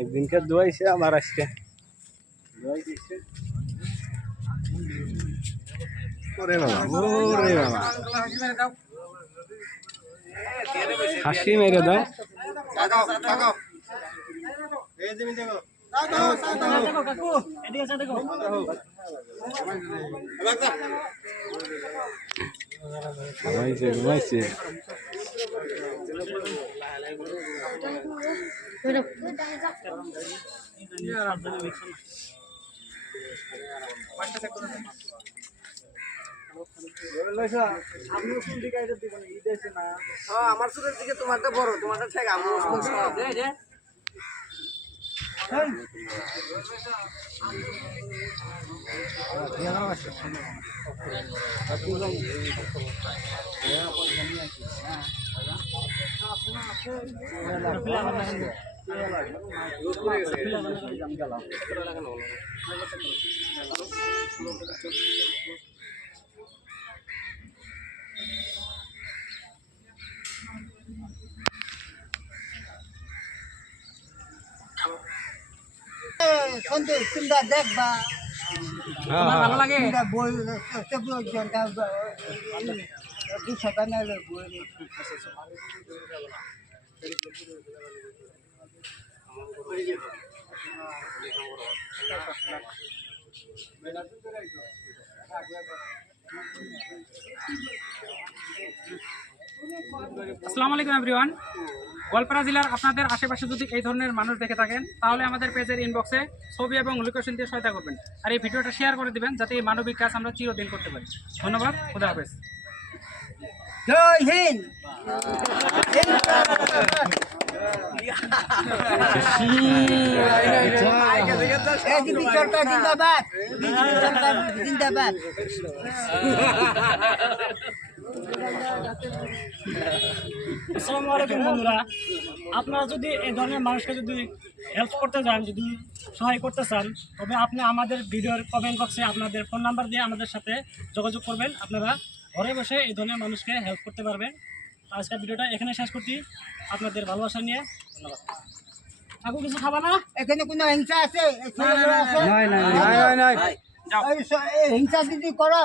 একদিনকে দোয়াইছে আমার আজকে হাসি মেরে দাও ঘুমাইছে ঘুমাইছে আমার চুলের দিকে তোমারটা বড় তোমারটা ঠিক সন্দেহ তোমরা দেখবা ভালো লাগে বই আসসালামু আলাইকুম এভরিওয়ান। গোয়ালপাড়া জেলার আপনাদের আশেপাশে যদি এই ধরনের মানুষ দেখে থাকেন তাহলে আমাদের পেজের ইনবক্সে ছবি এবং লোকেশন দিয়ে সহায়তা করবেন আর এই ভিডিওটা শেয়ার করে দিবেন যাতে এই মানবিক কাজ আমরা চিরদিন করতে পারি। ধন্যবাদ, খুদা হাফেজ। জয় হিন্দ। সরকার জিন্দাবাদ, জিন্দাবাদ। আসসালামু আলাইকুম বন্ধুরা, আপনারা যদি এই ধরনের মানুষকে যদি হেল্প করতে চান, যদি সহায় করতে চান, তবে আপনি আমাদের ভিডিওর কমেন্ট বক্সে আপনাদের ফোন নাম্বার দিয়ে আমাদের সাথে যোগাযোগ করবেন। আপনারা ঘরে বসে এই ধরনের মানুষকে হেল্প করতে পারবেন। আজকের ভিডিওটা এখানে শেষ করছি আপনাদের ভালোবাসা নিয়ে। ধন্যবাদ। কাকু কিছু খাবা না? এখানে কোনো হিংসা আছে? হিংসা যদি করো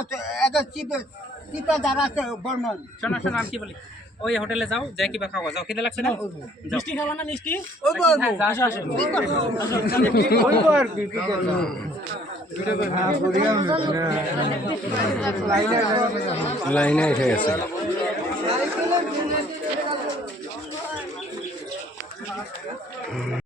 চিপা যারা আছে বর্মন। শোনা শোনা আমি কি বলি, ওই হোটেলে যাও, যাই কিবা খাওয়া, যাও, খেতে লাগছে না? মিষ্টি খাবা না? মিষ্টি আসো আসো। লাইনে এসে গেছে।